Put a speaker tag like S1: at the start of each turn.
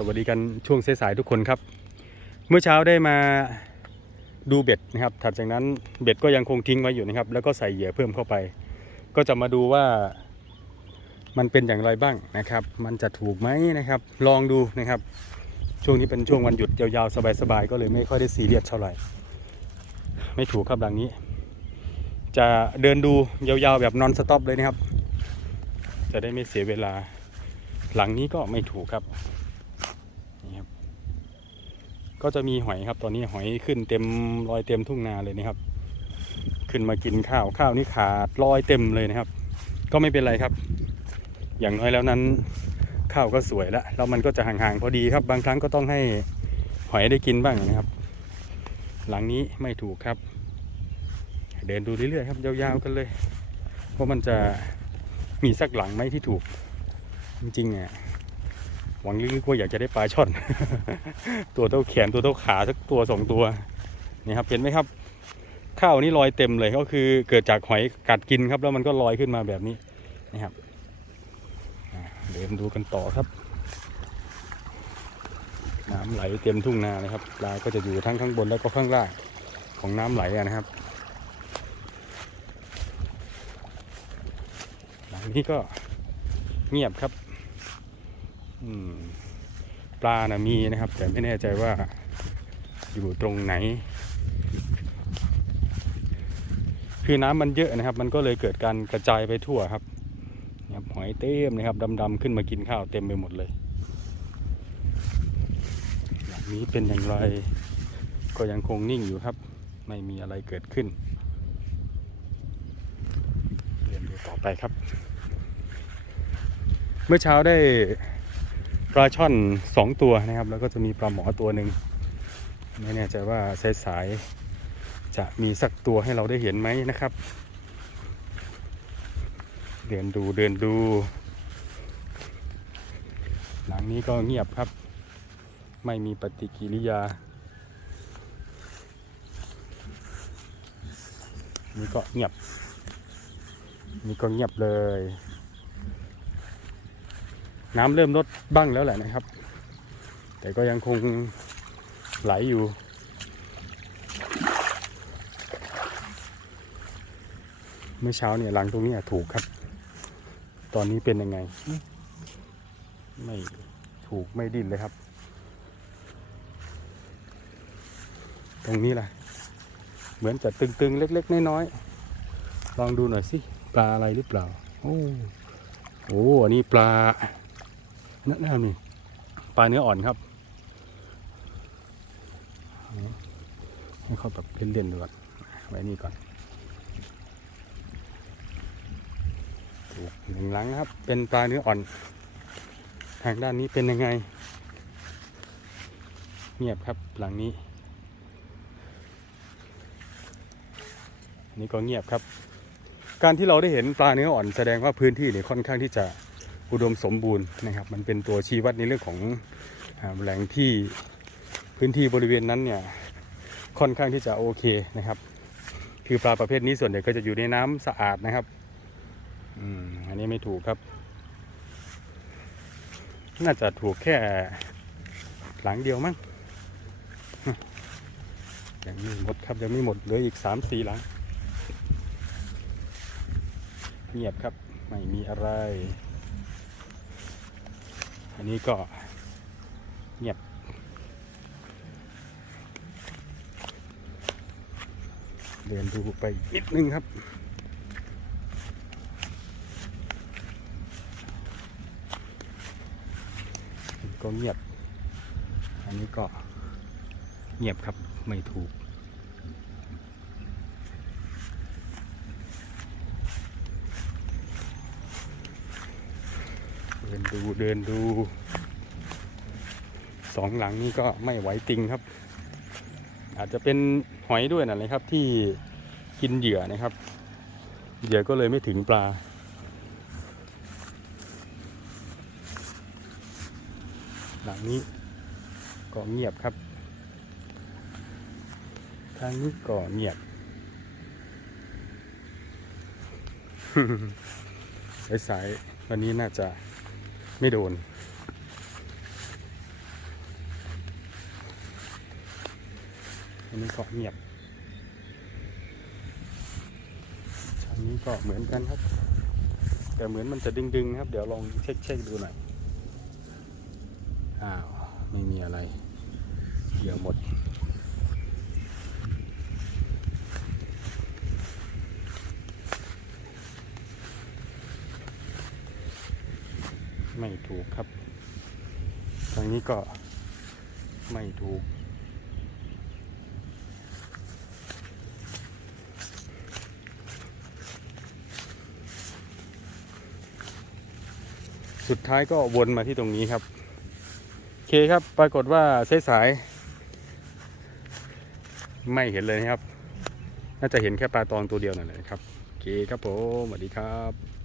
S1: สวัสดีกันช่วงสายๆทุกคนครับ เมื่อเช้าได้มาดูเบ็ดนะครับ ถัดจากนั้นเบ็ดก็ยังคงทิ้งไว้อยู่นะครับ แล้วก็ใส่เหยื่อเพิ่มเข้าไป ก็จะมาดูว่ามันเป็นอย่างไรบ้างนะครับ มันจะถูกไหมนะครับ ลองดูนะครับ ช่วงนี้เป็นช่วงวันหยุดยาวๆสบายๆก็เลยไม่ค่อยได้ซีเรียสเท่าไหร่ ไม่ถูกครับหลังนี้ จะเดินดูยาวๆแบบนอนสต็อปเลยนะครับ จะได้ไม่เสียเวลา หลังนี้ก็ไม่ถูกครับนี่ครับ ก็จะมีหอยครับ ตอนนี้หอยขึ้นเต็มรอยเต็มทุ่งนาเลยนะครับ ขึ้นมากินข้าวข้าวนี่ขาดรอยเต็มเลยนะครับ ก็ไม่เป็นไรครับ อย่างน้อยแล้วนั้น ข้าวก็สวยแล้วแล้วมันก็จะห่างๆพอดีครับ บางครั้งก็ต้องให้หอยได้กินบ้างนะครับ หลังนี้ไม่ถูกครับ เดินดูเรื่อยๆครับยาวๆกันเลยว่ามันจะมีสักหลังไหมที่ถูก จริงๆอะ วังลึกๆว่าอยากจะได้ปลาช่อน ตัวเท่าแขนตัวเท่าขาสักตัวสองตัวนี่ครับเห็นไหมครับ ข้าวนี่ลอยเต็มเลยก็คือเกิดจากหอยกัดกินครับ แล้วมันก็ลอยขึ้นมาแบบนี้นะครับอ่าเดินดูกันต่อครับ น้ำไหลเต็มทุ่งนาเลยครับปลาก็จะอยู่ทั้งข้างบนแล้วก็ข้างล่างของน้ำไหลนะครับหลังนี้ก็เงียบครับ ปลานะมีนะครับ แต่ไม่แน่ใจว่าอยู่ตรงไหน คือน้ำมันเยอะนะครับ มันก็เลยเกิดการกระจายไปทั่วครับนี่ยครับหอยเต็มนะครับดำๆขึ้นมากินข้าวเต็มไปหมดเลยอย่างนี้เป็นอย่างไร ก็ยังคงนิ่งอยู่ครับ ไม่มีอะไรเกิดขึ้นเรียนดูต่อไปครับ เมื่อเช้าได้ ปลาช่อนสองตัวนะครับ แล้วก็จะมีปลาหมอตัวหนึ่งไม่แน่ใจว่าสายๆจะมีสักตัวให้เราได้เห็นไหมนะครับ เดินดูเดินดู หลังนี้ก็เงียบครับ ไม่มีปฏิกิริยา นี่ก็เงียบ นี่ก็เงียบเลย น้ำเริ่มลดบ้างแล้วแหละนะครับ แต่ก็ยังคงไหลอยู่ เมื่อเช้าเนี่ยหลังตรงนี้ถูกครับ ตอนนี้เป็นยังไง ไม่ถูกไม่ดิ้นเลยครับ ตรงนี้ล่ะ เหมือนจะตึงๆ เล็ก ๆ น้อยๆ ลองดูหน่อยสิ ปลาอะไรหรือเปล่า โอ้โหอันนี้ปลา นั่นนี่ปลาเนื้ออ่อนครับให้เขาแบบเล่นๆดูก่อนไว้นี่ก่อนถูกหนึ่งหลังครับ เป็นปลาเนื้ออ่อน ทางด้านนี้เป็นยังไง เงียบครับหลังนี้อันนี้ก็เงียบครับ การที่เราได้เห็นปลาเนื้ออ่อนแสดงว่าพื้นที่เนี่ยค่อนข้างที่จะ อุดมสมบูรณ์นะครับ มันเป็นตัวชี้วัดในเรื่องของแหล่งที่พื้นที่บริเวณนั้นเนี่ยค่อนข้างที่จะโอเคนะครับ คือปลาประเภทนี้ส่วนใหญ่ก็จะอยู่ในน้ำสะอาดนะครับอืมอันนี้ไม่ถูกครับ น่าจะถูกแค่หลังเดียวมั้งยังไม่หมดครับยังไม่หมดเหลืออีกสามสี่หลัง เงียบครับ ไม่มีอะไร อันนี้ก็เงียบ เดินดูไปนิดนึงครับก็เงียบ อันนี้ก็เงียบครับไม่ถูก เดินดูเดินดูสองหลังนี้ก็ไม่ไหวติงครับ อาจจะเป็นหอยด้วยนั่นเลยครับที่กินเหยื่อนะครับ เหยื่อก็เลยไม่ถึงปลา หลังนี้ก็เงียบครับ ทางนี้ก็เงียบสายๆวันนี้น่าจะ ไม่โดน อันนี้ก็เงียบชั้นนี้ก็เหมือนกันครับ แต่เหมือนมันจะดึงๆครับ เดี๋ยวลองเช็คๆดูหน่อย อ้าว ไม่มีอะไร เดี๋ยวหมด ไม่ถูกครับ ทางนี้ก็ไม่ถูก สุดท้ายก็วนมาที่ตรงนี้ครับ โอเคครับ ปรากฏว่าสาย ไม่เห็นเลยนะครับ น่าจะเห็นแค่ปลาตองตัวเดียวนั่นแหละครับ โอเคครับผม สวัสดีครับ